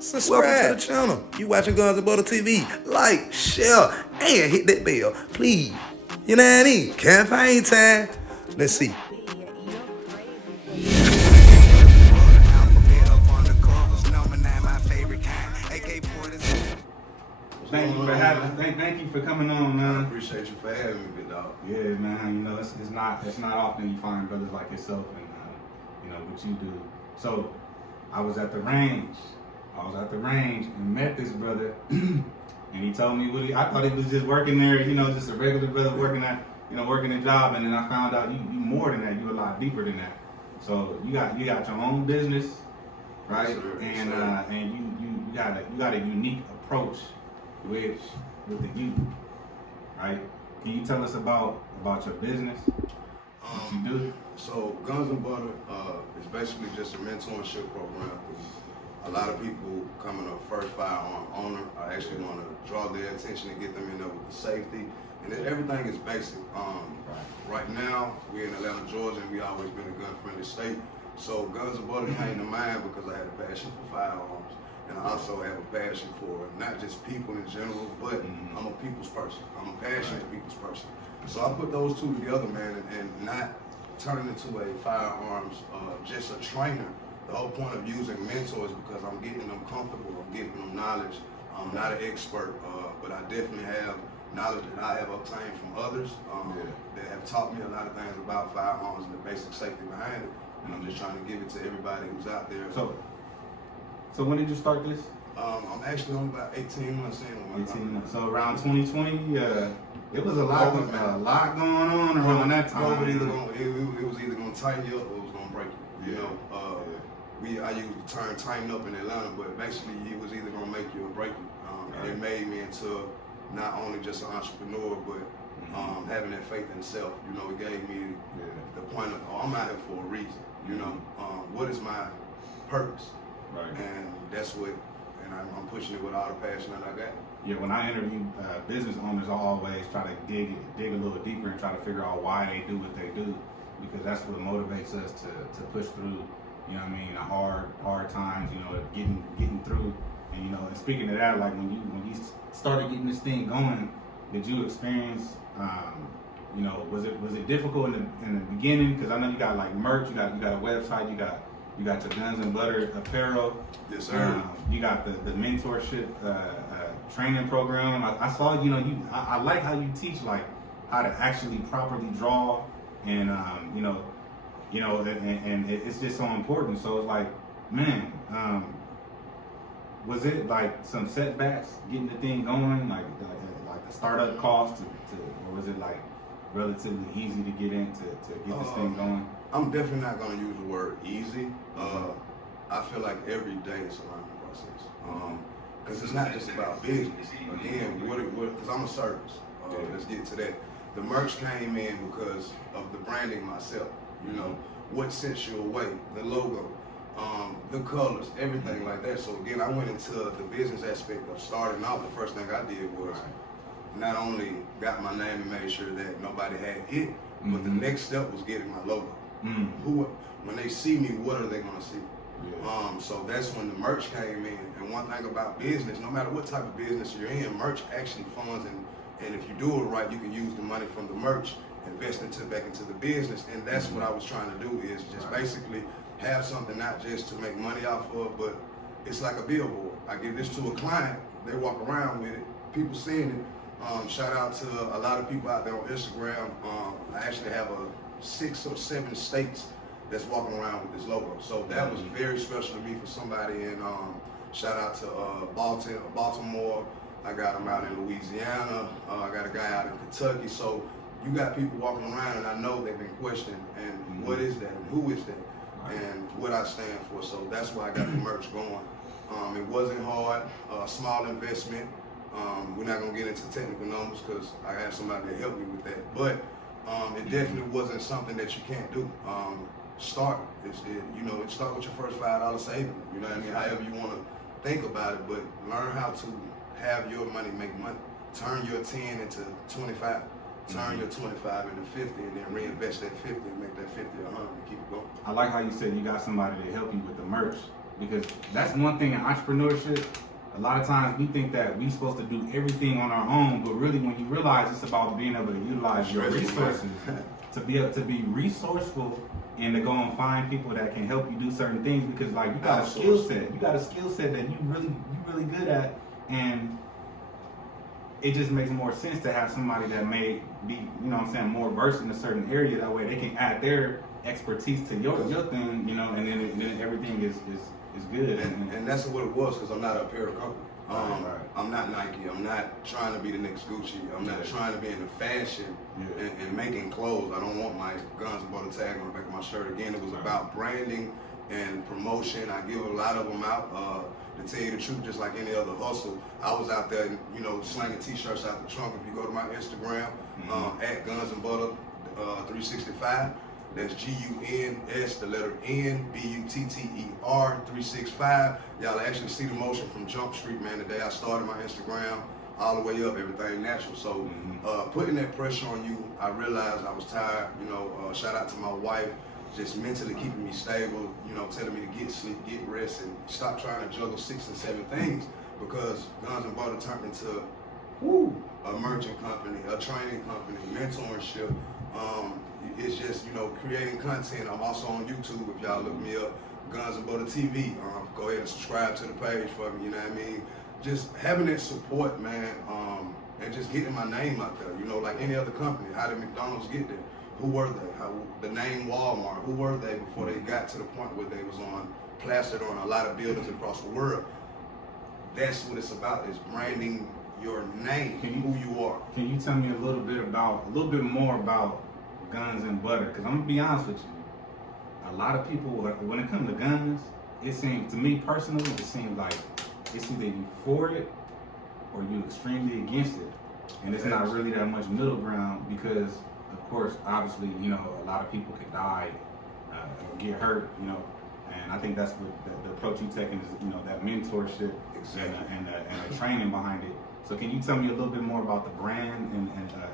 Subscribe. Welcome to the channel. You watching Guns and Butter TV. Like, share, and hit that bell, please. You know what I mean? Campaign time. Let's see. Thank you for coming on, man. I appreciate you for having me, big dog. Yeah, man. You know, it's not often you find brothers like yourself and you know what you do. So, I was at the range and met this brother, and he told me I thought he was just working there, you know, just a regular brother working a job, and then I found out you more than that. You a lot deeper than that. So you got your own business, right? Yes, sir. And Yes, sir. and you got a unique approach with the youth, right? Can you tell us about your business? What you do? So Guns and Butter is basically just a mentorship program. A lot of people coming up first firearm owner, I actually want to draw their attention and get them in there with the safety. And then everything is basic. Right now, we're in Atlanta, Georgia, and we always been a gun-friendly state. So Guns and Butter came to mind because I had a passion for firearms. And I also have a passion for not just people in general, but I'm a people's person. I'm a passionate people's person. So I put those two together, man, and not turning into a firearms, just a trainer. The whole point of using mentors because I'm getting them comfortable, I'm getting them knowledge. I'm not an expert, but I definitely have knowledge that I have obtained from others that have taught me a lot of things about firearms and the basic safety behind it. And I'm just trying to give it to everybody who's out there. So when did you start this? I'm actually only about 18 months in. 18 months. So around 2020, it was a lot going on around that time. It was either going to tighten you up or it was going to break you. You know, I use the term tighten up in Atlanta, but basically it was either going to make you or break you. And it made me into not only just an entrepreneur, but having that faith in self. You know, it gave me the point of, I'm out here for a reason. You know, what is my purpose? Right. And that's what, and I'm pushing it with all the passion that I got. Yeah, when I interview business owners, I always try to dig a little deeper and try to figure out why they do what they do, because that's what motivates us to push through. You know what I mean? The hard times. You know, getting through. And you know, and speaking of that, like when you started getting this thing going, did you experience? You know, was it difficult in the beginning? Because I know you got like merch, you got a website, you got your Guns and Butter apparel. Yes, sir. You got the mentorship training program. I saw, you know, I like how you teach like how to actually properly draw, and and it's just so important. So it's like, man, was it like some setbacks getting the thing going, like the startup cost or was it like relatively easy to get in to get this thing going? I'm definitely not going to use the word easy. I feel like every day is a learning process. Because it's not just about business. Again, because I'm a service. Let's get to that. The merch came in because of the branding myself. You know, what sets you away, the logo, the colors, everything like that. So again, I went into the business aspect of starting out. The first thing I did was not only got my name and made sure that nobody had it, but the next step was getting my logo. When they see me, what are they going to see? Yeah. So that's when the merch came in. And one thing about business, no matter what type of business you're in, merch actually funds, and if you do it right, you can use the money from the merch, invest back into the business. And that's what I was trying to do, is just basically have something not just to make money off of, but it's like a billboard. I give this to a client, they walk around with it, people seeing it. Shout out to a lot of people out there on Instagram. I actually have 6 or 7 states that's walking around with this logo. So that was very special to me for somebody. And shout out to Baltimore. I got them out in Louisiana. I got a guy out in Kentucky. So you got people walking around, and I know they've been questioning, and what is that, and who is that, and what I stand for. So that's why I got the merch going. It wasn't hard, small investment. We're not gonna get into technical numbers because I have somebody to help me with that. But it definitely wasn't something that you can't do. Start with your first $5 saving. You know what I mean? However you want to think about it, but learn how to have your money make money. Turn your 10 into 25. Turn your 25 into 50, and then reinvest that 50 and make that 50 100 and keep it going. I like how you said you got somebody to help you with the merch, because that's one thing in entrepreneurship. A lot of times we think that we're supposed to do everything on our own, but really when you realize it's about being able to utilize your resources to be able to be resourceful and to go and find people that can help you do certain things, because like you got a skill set. You got a skill set that you really good at, and it just makes more sense to have somebody that may be, you know what I'm saying, more versed in a certain area. That way they can add their expertise to your thing, you know, and then everything is good. And that's what it was, because I'm not a apparel company. Right. I'm not Nike. I'm not trying to be the next Gucci. I'm not trying to be in the fashion and making clothes. I don't want my Guns and Butter tag on the back of my shirt. Again, it was about branding and promotion. I give a lot of them out. To tell you the truth, just like any other hustle, I was out there, you know, slanging t-shirts out the trunk. If you go to my Instagram, at Guns and Butter 365, that's Guns, the letter N, Butter 365. Y'all actually see the motion from Jump Street, man. The day I started my Instagram, all the way up, everything natural. So putting that pressure on you, I realized I was tired. You know, shout out to my wife, just mentally keeping me stable, you know, telling me to get sleep, get rest, and stop trying to juggle 6 and 7 things, because Guns and Butter turned into a merchant company, a training company, mentorship. It's just, you know, creating content. I'm also on YouTube. If y'all look me up, Guns and Butter TV. Go ahead and subscribe to the page for me, you know what I mean? Just having that support, man, and just getting my name out there, you know, like any other company. How did McDonald's get there? Who were they? The name Walmart, who were they before they got to the point where they was plastered on a lot of buildings across the world? That's what it's about, is branding your name, who you are. Can you tell me a little bit more about Guns and Butter? Because I'm gonna be honest with you, a lot of people, when it comes to guns, it seems, to me personally, it seems like it's either you for it or you extremely against it, and it's not really that much middle ground, because of course, obviously, you know, a lot of people could die or get hurt, you know, and I think that's what the approach you're taking is, you know, that mentorship and the training behind it. So can you tell me a little bit more about the brand and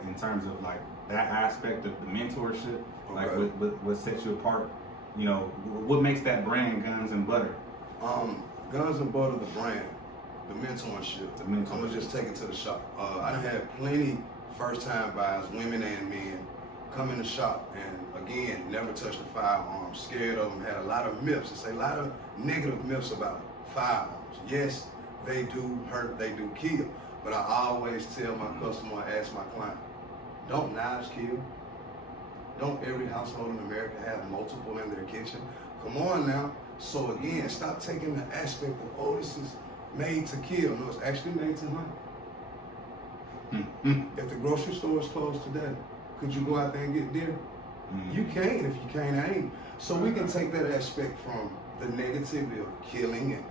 in terms of like that aspect of the mentorship, like what sets you apart? You know, what makes that brand Guns and Butter? Guns and Butter, the brand, the mentorship. I'm gonna just take it to the shop. I done had plenty first-time buyers, women and men, come in the shop and again never touched a firearm, scared of them, had a lot of myths. It's a lot of negative myths about firearms. Yes, they do hurt, they do kill, but I always tell my customer, I ask my client, don't knives kill? Don't every household in America have multiple in their kitchen? Come on now. So again, stop taking the aspect of, oh, this is made to kill. No, it's actually made to hunt. If the grocery store is closed today, could you go out there and get deer? You can. If you can't, I ain't. So we can take that aspect from the negativity of killing, and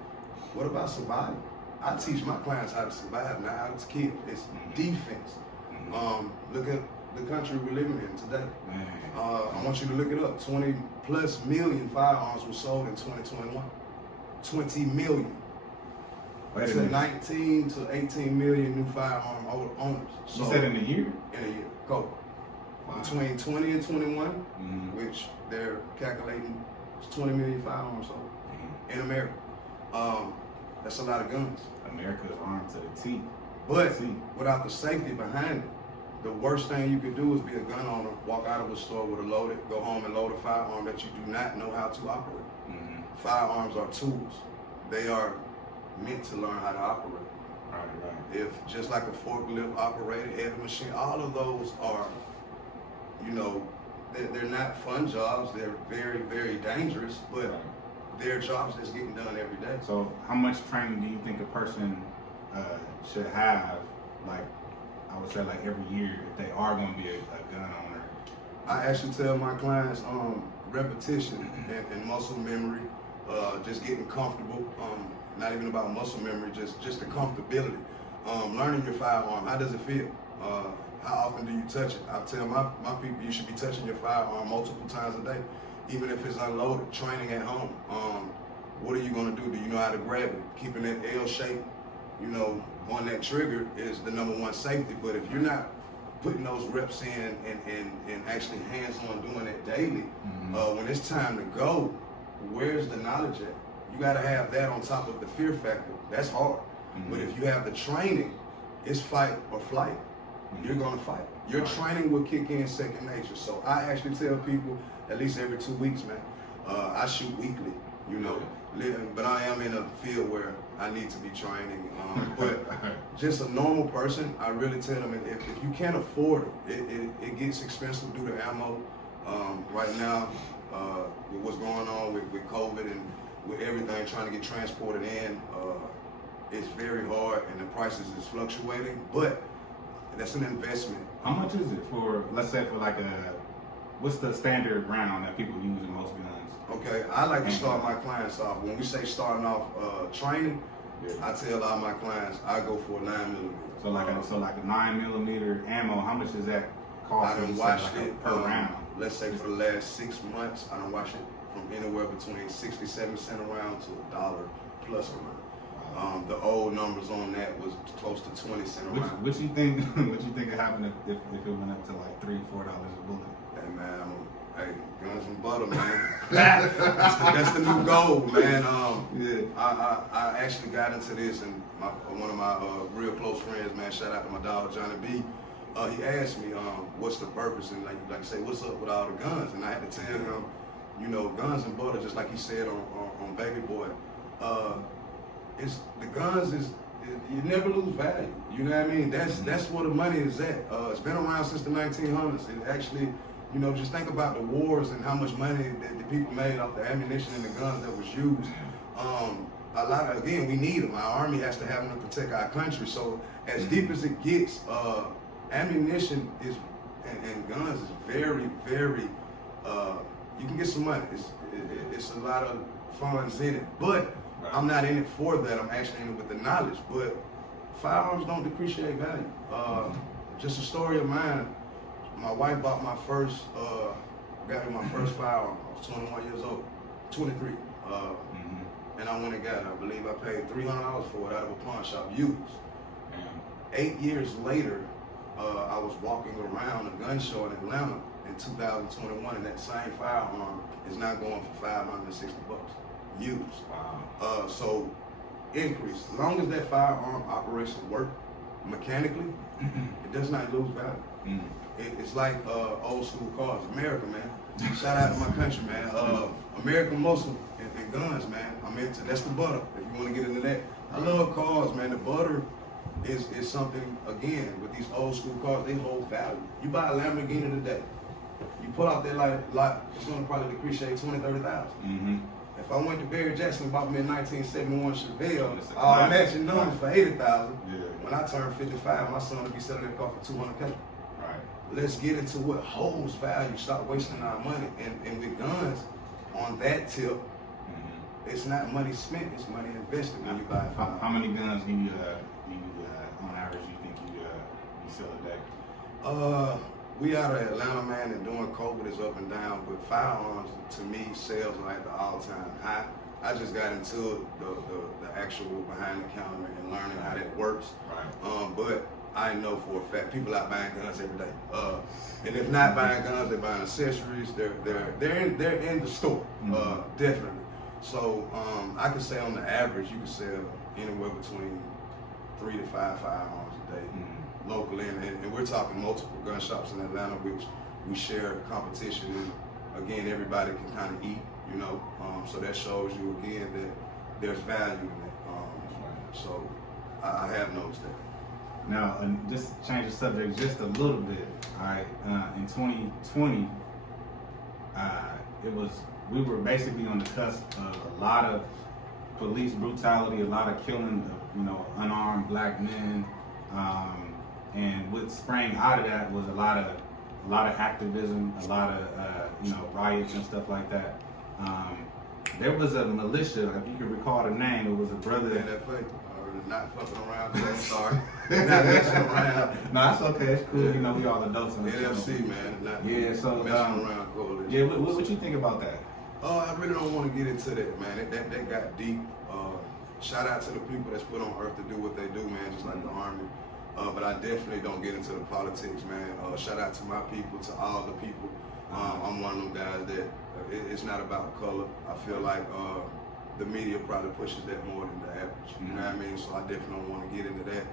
what about survival? I teach my clients how to survive, not how to kill. It's defense. Look at the country we're living in today. I want you to look it up. 20+ million firearms were sold in 2021. 20 million. It's 19 to 18 million new firearm owners. So, you said in a year? In a year. Go. Wow. Between 20 and 21, which they're calculating, it's 20 million firearms sold in America. That's a lot of guns. America is armed to the teeth. But without the safety behind it, the worst thing you could do is be a gun owner, walk out of a store with a loaded, go home and load a firearm that you do not know how to operate. Firearms are tools. They are meant to learn how to operate. Right. If just like a forklift operator, heavy machine, all of those are, you know, they're not fun jobs. They're very, very dangerous, but they're jobs that's getting done every day. So how much training do you think a person should have, like, I would say like every year, if they are going to be a gun owner? I actually tell my clients repetition and muscle memory, just getting comfortable. Not even about muscle memory, just the comfortability. Learning your firearm, how does it feel? How often do you touch it? I tell my people, you should be touching your firearm multiple times a day, even if it's unloaded, training at home. What are you gonna do? Do you know how to grab it? Keeping that L shape, you know, on that trigger is the #1 safety. But if you're not putting those reps in and actually hands-on doing it daily, when it's time to go, where's the knowledge at? you got to have that on top of the fear factor. That's hard. But if you have the training, it's fight or flight. You're gonna fight. Your training will kick in second nature. So I actually tell people at least every 2 weeks, man. I shoot weekly, you know, but I am in a field where I need to be training. But just a normal person, I really tell them if you can't afford it, it gets expensive due to ammo. Right now, with what's going on with COVID and with everything trying to get transported in, it's very hard and the prices is fluctuating, but that's an investment. How much is it for, let's say for like what's the standard round that people use in most guns? Okay, I like to start my clients off. When we say starting off training, I tell all my clients I go for a 9mm. So like a 9mm ammo, how much does that cost? I done watched it per round. Let's say for the last 6 months, I done watched it from anywhere between 67 cents a round to $1 plus a round. The old numbers on that was close to 20 cents a round. What you think? What you think would happen if it went up to like $3-4 a bullet? Hey man, hey, guns and butter, man. That's the new goal, man. I actually got into this, and one of my real close friends, man. Shout out to my dog Johnny B. He asked me, what's the purpose, and like say, what's up with all the guns? And I had to tell him, you know, guns and butter, just like he said on Baby Boy. It's the guns is you never lose value. You know what I mean? That's where the money is at. It's been around since the 1900s. And actually, you know, just think about the wars and how much money that the people made off the ammunition and the guns that was used. A lot of, again, we need them. Our army has to have them to protect our country. So as deep as it gets, ammunition is and guns is very, very. You can get some money. It's a lot of funds in it, but I'm not in it for that. I'm actually in it with the knowledge. But firearms don't depreciate value. Just a story of mine. My wife bought my first, got me my first firearm. I was 21 years old, 23. And I went and got it. I believe I paid $300 for it out of a pawn shop used. 8 years later, I was walking around a gun show in Atlanta in 2021, and that same firearm is now going for $560 used. Wow. So increase. As long as that firearm operation work mechanically, it does not lose value. It's like old school cars. America, man. Shout out to my country, man. American muscle and guns, man. I'm into that's the butter. If you want to get into that, I love cars, man. The butter is something, again, with these old school cars, they hold value. You buy a Lamborghini today, you pull out that lot, it's going to probably depreciate $20,000-$30,000. If I went to Barry Jackson and bought me a 1971 Chevelle, I'll imagine numbers for $80,000. When I turn 55, my son will be selling that car for $200K. Right. Let's get into what holds value. Stop wasting our money. And with guns, on that tip, it's not money spent, it's money invested when you buy a firearm. How many guns do you on average, you think you sell a day? We out of Atlanta, man, and during COVID is up and down, but firearms, to me, sales are at the all-time high. I just got into the actual behind the counter and learning how that works. Right. But I know for a fact people out buying guns every day. And if not buying guns, they're buying accessories. They're in the store, definitely. So I can say on the average, you can sell anywhere between 3 to 5 firearms a day. Locally, and we're talking multiple gun shops in Atlanta, which we share competition, and again, everybody can kind of eat, you know, so that shows you again that there's value in it. So I have noticed that. Now, and just change the subject just a little bit. All right, in 2020, we were basically on the cusp of a lot of police brutality, a lot of killing of, you know, unarmed black men. And what sprang out of that was a lot of activism, a lot of you know, riots and stuff like that. There was a militia, if you can recall the name, it was a brother. Not fucking around. I'm sorry. Not messing around. No, that's okay. It's cool. You know, we all adults in the NFC, man. Not so messing around. Coalition. Yeah. What you think about that? I really don't want to get into that, man. That got deep. Shout out to the people that's put on earth to do what they do, man. Just like the Army. But I definitely don't get into the politics, man. Shout out to my people, to all the people. I'm one of them guys that it's not about color. I feel like the media probably pushes that more than the average. You know what I mean? So I definitely don't want to get into that.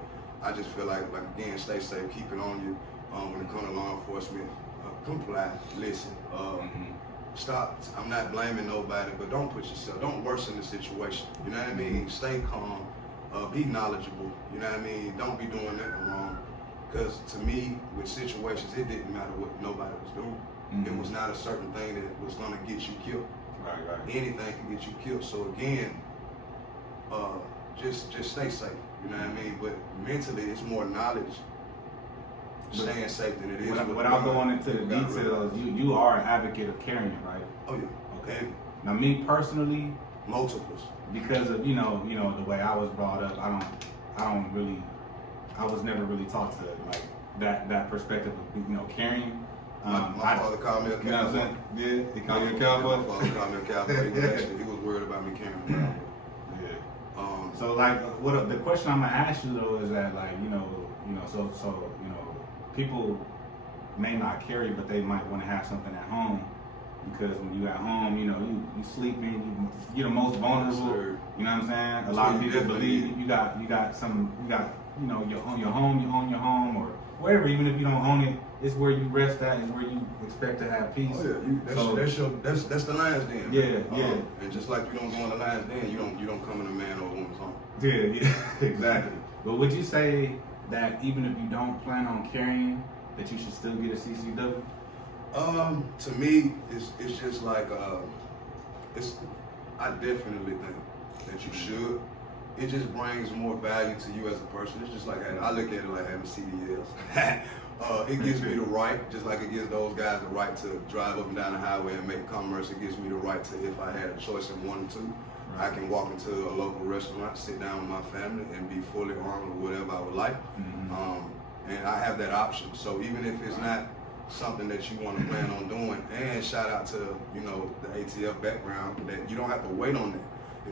I just feel like again, stay safe, keep it on you. When it comes to law enforcement, comply, listen. Stop. I'm not blaming nobody, but don't put yourself, don't worsen the situation. You know what I mean? Stay calm, be knowledgeable. You know what I mean? Don't be doing nothing wrong. Because to me, with situations, it didn't matter what nobody was doing. It was not a certain thing that was going to get you killed. Right. Anything can get you killed. So again, just stay safe. You know what I mean? But mentally, it's more knowledge. Staying safe than it is. Without going into the details, you are an advocate of carrying, right? Oh yeah. Okay. Now, me personally, multiples. Because of you know the way I was brought up, I was never really taught to like that perspective of carrying. My father called me a cowboy. You know what I'm saying? Yeah, he called you a cowboy. My father called me a cowboy. He was worried about me carrying around. Yeah. So like, what the question I'm gonna ask you though is that like so people may not carry, but they might want to have something at home because when you at home, you sleeping, you're the most vulnerable. Sure. You know what I'm saying? A lot of people believe you got you own your home or wherever, even if you don't own it, it's where you rest at, it's where you expect to have peace. Oh yeah, that's the lion's den. Yeah. And just like you don't go in the lion's den, you don't come in a man or a woman's home. Yeah, exactly. But would you say that even if you don't plan on carrying, that you should still get a CCW? To me, it's just like I definitely think that you should. It just brings more value to you as a person. It's just like I look at it like having CDLs. It gives me the right, just like it gives those guys the right to drive up and down the highway and make commerce. It gives me the right to, if I had a choice in one or two, I can walk into a local restaurant, sit down with my family, and be fully armed with whatever I would like. And I have that option. So even if it's not something that you want to plan on doing, and shout out to the ATF background, that you don't have to wait on that.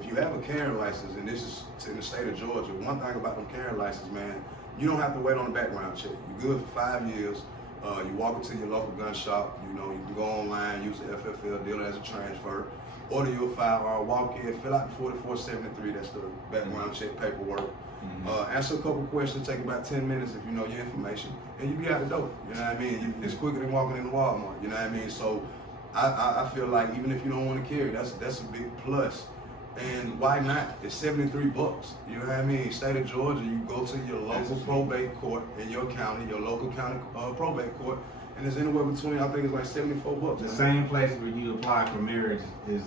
If you have a carrying license, and this is in the state of Georgia, one thing about them carrying license, man, you don't have to wait on a background check. You're good for 5 years. You walk into your local gun shop, you can go online, use the FFL, deal as a transfer, order your firearm, walk in, fill out the 4473, that's the background check paperwork. Answer a couple questions, take about 10 minutes if you know your information, and you be out the door. You know what I mean? It's quicker than walking into Walmart. You know what I mean? So I feel like even if you don't want to carry, that's a big plus. And why not? It's $73. You know what I mean? State of Georgia, you go to your local probate court in your county, your local county probate court, and it's anywhere between, I think it's like $74. The same place where you apply for marriage is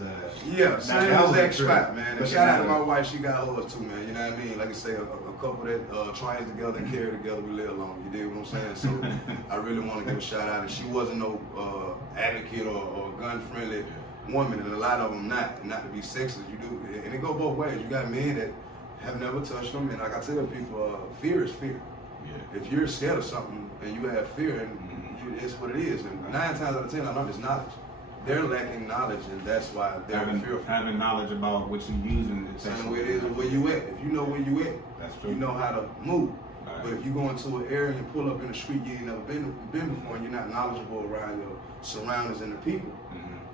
yeah, same exact spot, man. And shout out to my wife, she got hers too, man. You know what I mean? Like I say, a couple that trains together and carry together, we live long. You dig what I'm saying? So I really want to give a shout out. And she wasn't no advocate or gun friendly woman, and a lot of them not to be sexist. You do, and it go both ways. You got men that have never touched them, and like I tell people, fear is fear. Yeah. If you're scared of something and you have fear, and it's what it is. And 9 times out of 10, I know it's knowledge. They're lacking knowledge, and that's why they're fearful. Having knowledge about what you're using. Same way it is where you at. If you know where you at, that's true. You know how to move. Right. But if you go into an area and pull up in the street you ain't never been before, and you're not knowledgeable around your surroundings and the people,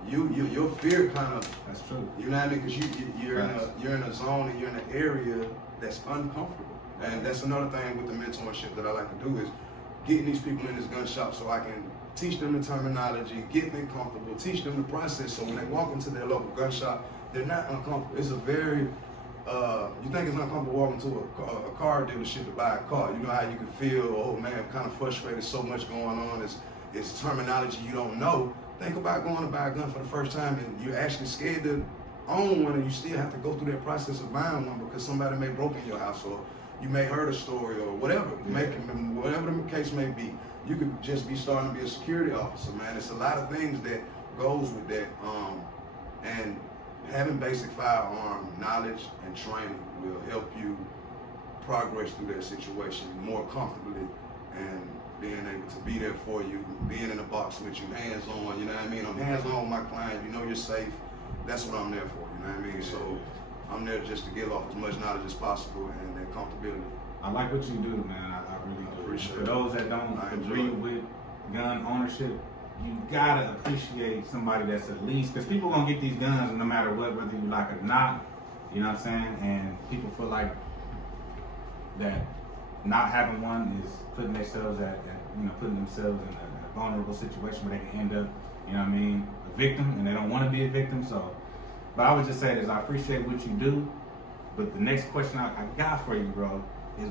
your fear kind of. That's true. You know what I mean? Because you're in a zone and you're in an area that's uncomfortable. And that's another thing with the mentorship that I like to do is getting these people in this gun shop so I can teach them the terminology, get them comfortable, teach them the process so when they walk into their local gun shop, they're not uncomfortable. It's a very, you think it's uncomfortable walking to a car dealership to buy a car. You know how you can feel, oh man, I'm kind of frustrated, so much going on, it's terminology you don't know. Think about going to buy a gun for the first time and you're actually scared to own one and you still have to go through that process of buying one because somebody may broke in your house or you may heard a story or whatever, whatever the case may be. You could just be starting to be a security officer, man. It's a lot of things that goes with that. And having basic firearm knowledge and training will help you progress through that situation more comfortably and being able to be there for you, being in the box with you, hands on, you know what I mean? I'm hands on with my client, you know you're safe. That's what I'm there for, you know what I mean? So I'm there just to give off as much knowledge as possible and that comfortability. I like what you do, man. I really do. Appreciate For those that don't agree with gun ownership, you gotta appreciate somebody that's at least, because people gonna get these guns no matter what, whether you like it or not. You know what I'm saying? And people feel like that not having one is putting themselves putting themselves in a vulnerable situation where they can end up, you know what I mean, a victim, and they don't want to be a victim. So, but I would just say this: I appreciate what you do, but the next question I got for you, bro, is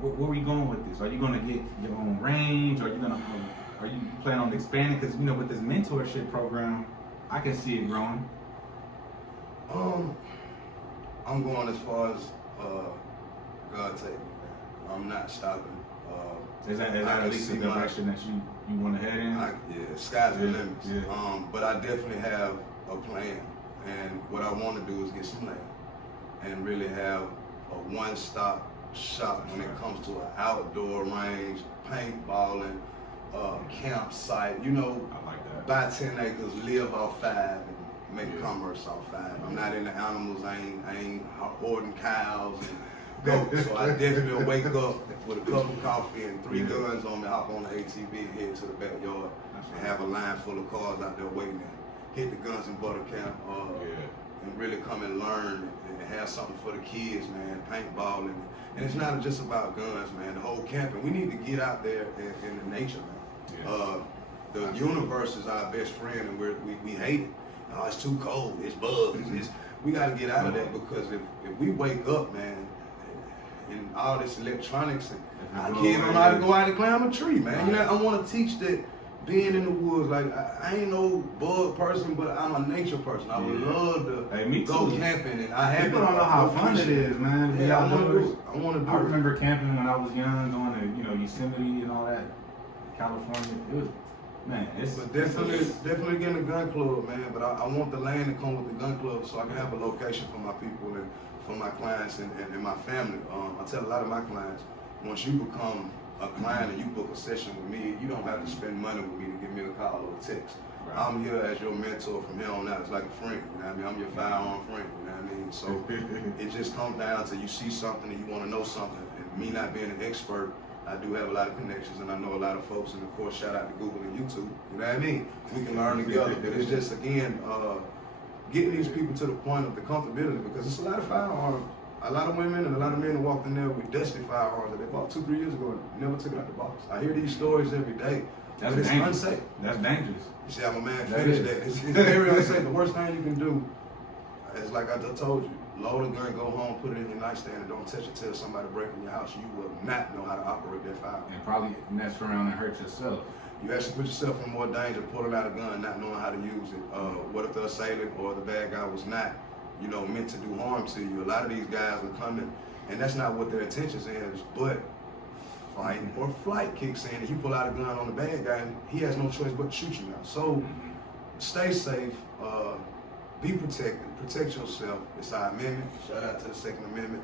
where are you going with this? Are you going to get your own range? Are you planning on expanding? Because with this mentorship program, I can see it growing. I'm going as far as God take me. I'm not stopping. Is that at least the direction that you want to head in? Yeah, sky's the limit. Yeah. But I definitely have a plan, and what I want to do is get some land and really have a one-stop shop when it comes to an outdoor range, paintballing, campsite. I like that. Buy 10 acres, live off 5, and make commerce off 5. I'm not into animals. I ain't hoarding cows and goats. So I definitely wake up with a cup of coffee and 3 guns on me, hop on the ATV and head to the backyard and have a line full of cars out there waiting to hit the guns and butter camp and really come and learn and have something for the kids, man, paintballing. And it's not just about guns, man, the whole camping. We need to get out there in the nature, man. The universe is our best friend, and we hate it. Oh, it's too cold, it's bugs. We got to get out of that, because if we wake up, man, and all this electronics, and our kids don't know how to go out and climb a tree, man. I want to teach that being in the woods, like I ain't no bug person, but I'm a nature person. I would love to go camping, and I have. People don't know how fun it is, man. To be outdoors. I want to do it. I remember camping when I was young, going to Yosemite and all that, California. It was, man, But definitely getting a gun club, man. But I want the land to come with the gun club, so I can have a location for my people and for my clients and my family. I tell a lot of my clients, once you become a client and you book a session with me, you don't have to spend money with me to give me a call or a text. Right. I'm here as your mentor from here on out. It's like a friend, you know what I mean? I'm your firearm friend, you know what I mean? So it just comes down to you see something and you want to know something. And me not being an expert, I do have a lot of connections and I know a lot of folks. And of course, shout out to Google and YouTube, you know what I mean? We can learn together, but it's just, again, getting these people to the point of the comfortability, because it's a lot of firearms. A lot of women and a lot of men walked in there with dusty firearms that they bought 2-3 years ago and never took it out the box. I hear these stories every day. That's it's dangerous. unsafe. That's dangerous. You see, I'm a man finished that. It's very unsafe. The worst thing you can do is, like I just told you, load a gun, go home, put it in your nightstand, and don't touch it till somebody break in your house. You will not know how to operate that firearm. And probably mess around and hurt yourself. You actually put yourself in more danger pulling out a gun, not knowing how to use it. What if the assailant or the bad guy was not, meant to do harm to you? A lot of these guys are coming, and that's not what their intentions is, but fight or flight kicks in, and you pull out a gun on the bad guy, and he has no choice but to shoot you now. So stay safe, be protected, protect yourself. It's our amendment. Shout out to the Second Amendment.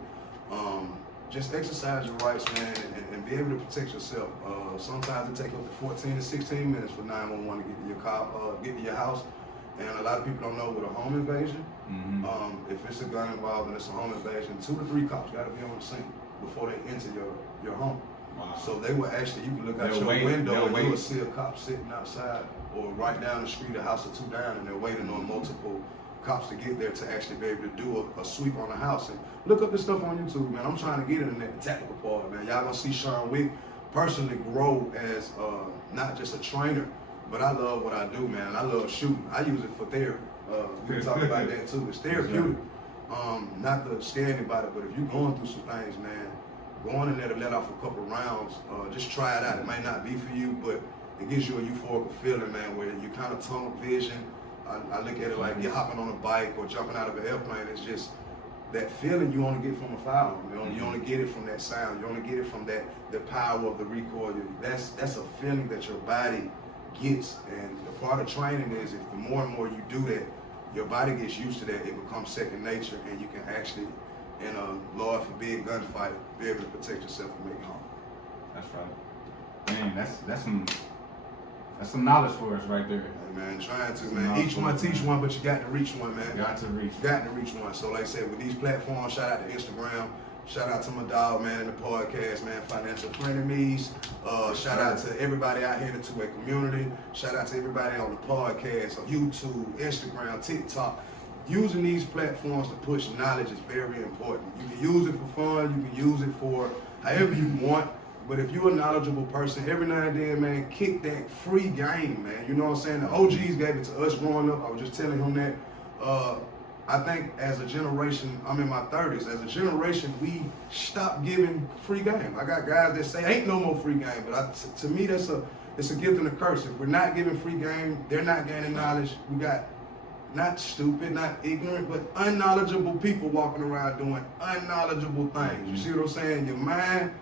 Just exercise your rights, man, and be able to protect yourself. Sometimes it takes up to 14 to 16 minutes for 911 to get to your car, get to your house. And a lot of people don't know with a home invasion, if it's a gun involved and it's a home invasion, 2 to 3 cops got to be on the scene before they enter your home. Wow. So they will actually, you can look out your window and you will see a cop sitting outside or right down the street, a house or 2 down, and they're waiting on multiple cops to get there to actually be able to do a sweep on the house. And look up this stuff on YouTube, man. I'm trying to get in the tactical part, man. Y'all gonna see Sean Wick personally grow as not just a trainer, but I love what I do, man. I love shooting. I use it for therapy. We can talk about that too. It's therapeutic. Not to scare anybody, but if you're going through some things, man, going in there to let off a couple rounds, just try it out. It might not be for you, but it gives you a euphoric feeling, man, where you kind of tunnel vision. I look at it like you're hopping on a bike or jumping out of an airplane. It's just that feeling you only get from a firearm. You only get it from that sound. You only get it from the power of the recoil. That's a feeling that your body gets, and the part of training is, if the more and more you do that, your body gets used to that. It becomes second nature, and you can actually, in a Lord forbid gunfight, be able to protect yourself and make harm. That's right. Man, that's some knowledge for us right there. Hey man, trying to, man. Each one teach one, but you got to reach one, man. Got to reach one. So like I said, with these platforms, shout out to Instagram. Shout out to my dog, man, in the podcast, man, Financial Frenemies. Shout out to everybody out here in the two-way community. Shout out to everybody on the podcast, on YouTube, Instagram, TikTok. using these platforms to push knowledge is very important. You can use it for fun, you can use it for however you want, but if you're a knowledgeable person, every now and then, man, kick that free game, man. You know what I'm saying? The OGs gave it to us growing up. I was just telling him that. I think as a generation, I'm in my 30s, as a generation, we stopped giving free game. I got guys that say, ain't no more free game, but to me, it's a gift and a curse. If we're not giving free game, they're not gaining knowledge. We got not stupid, not ignorant, but unknowledgeable people walking around doing unknowledgeable things. You see what I'm saying? Your mind,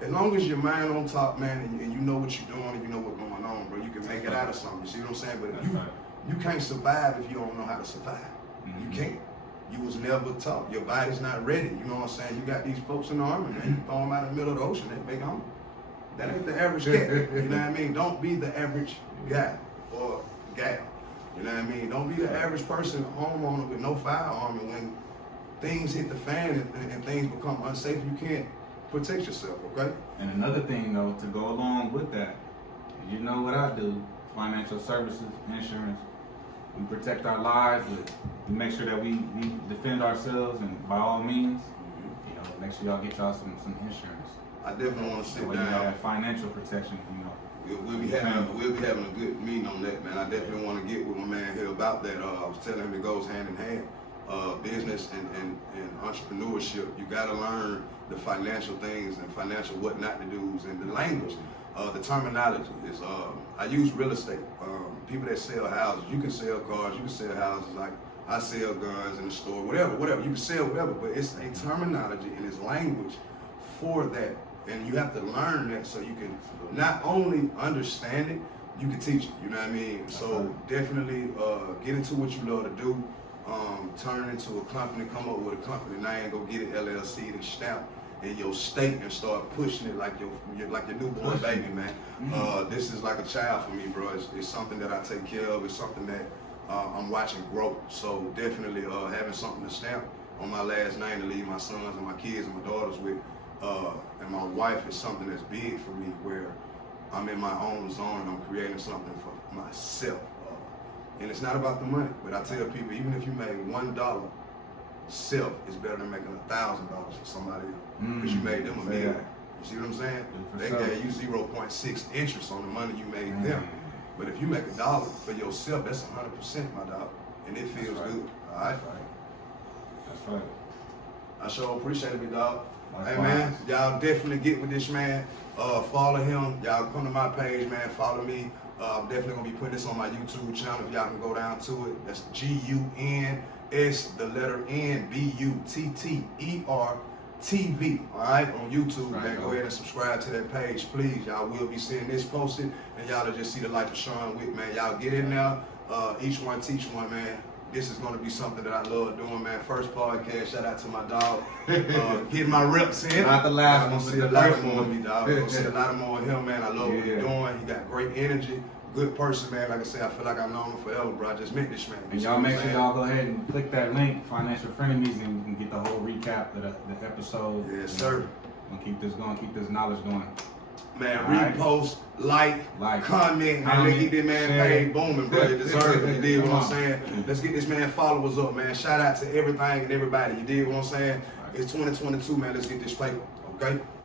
as long as your mind on top, man, and you know what you're doing and you know what's going on, bro, you can make it out of something. You see what I'm saying? But if you can't survive if you don't know how to survive. You can't. You was never taught. Your body's not ready. You know what I'm saying? You got these folks in the army, man. You throw them out in the middle of the ocean, they make home. That ain't the average cat. You know what I mean? Don't be the average guy or gal. You know what I mean? Don't be the average person, homeowner with no firearm, and when things hit the fan and things become unsafe, you can't protect yourself, okay? And another thing, though, to go along with that, you know what I do, financial services, insurance, we protect our lives, we make sure that we defend ourselves, and by all means, you know, make sure y'all get y'all some insurance. I definitely want to sit so down. You have that financial protection, you know. We'll be having a good meeting on that, man. I definitely want to get with my man here about that. I was telling him it goes hand in hand. Business and entrepreneurship. You got to learn the financial things and financial what not to do's and the language. The terminology is, I use real estate. People that sell houses, you can sell cars, you can sell houses, like I sell guns in the store, whatever. You can sell whatever, but it's a terminology and it's language for that. And you have to learn that so you can not only understand it, you can teach it, you know what I mean? So definitely get into what you love to do, turn it into a company, come up with a company name, go get it LLC and stamp in your state and start pushing it like your newborn baby, man. This is like a child for me, bro. It's something that I take care of. It's something that I'm watching grow. So definitely having something to stamp on my last name to leave my sons and my kids and my daughters with, and my wife is something that's big for me, where I'm in my own zone and I'm creating something for myself. And it's not about the money, but I tell people, even if you made $1 self, is better than making $1,000 for somebody else, because you made them $1 million. You see what I'm saying? They gave you 0.6 interest on the money you made them. But if you make $1 for yourself, that's 100%, my dog, and it feels good. All right? That's right. I sure appreciate it, big dog. Hey man, y'all definitely get with this man. Follow him. Y'all come to my page, man. Follow me. I'm definitely gonna be putting this on my YouTube channel. If y'all can go down to it, that's GUNS, the letter N, BUTTER TV. All right, on YouTube, man. Go ahead and subscribe to that page, please. Y'all will be seeing this posted, and y'all will just see the life of Sean Wick, man. Y'all get in there. Each one teach one, man. This is going to be something that I love doing, man. First podcast, shout out to my dog. Getting my reps in. Not the last one, I'm going to see a lot more of me, dog. I'm going to see a lot more of him, man. I love what he's doing. He got great energy. Good person, man. Like I said, I feel like I've known him forever, bro. I just met this man. And y'all make sure y'all go ahead and click that link, Financial Frenemies, and you can get the whole recap of the episode. Yes, sir. We'll keep this going, keep this knowledge going. Man, repost, like, comment, man. Let's get this man paid booming, bro. You deserve it. You dig what I'm saying? Let's get this man followers up, man. Shout out to everything and everybody. You dig what I'm saying? It's 2022, man. Let's get this paper, okay?